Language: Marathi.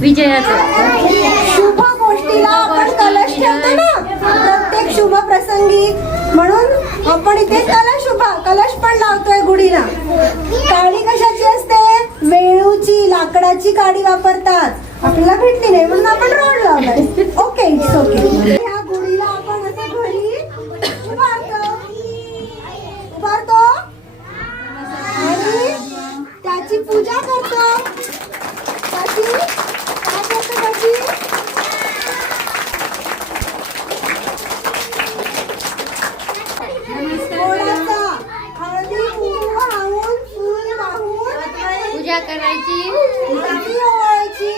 विजयाचं. शुभ गोष्टीला आपण कलश ठेवतो ना प्रत्येक शुभ प्रसंगी, म्हणून आपण इथे कलश पण लावतोय गुढीला. काडी कशाची असते? वेळूची, लाकडाची काडी वापरतात. आपल्याला भेटली नाही म्हणून आपण रोड लावलाय. Okay, it's okay. ह्या गुढीला आपण असं घरी उभारतो आणि त्याची पूजा करतो. त्याची काय करतो? त्याची थोडासा हळदी कुंकू वाहून, फूल वाहून पूजा करायची. ओवाळायची.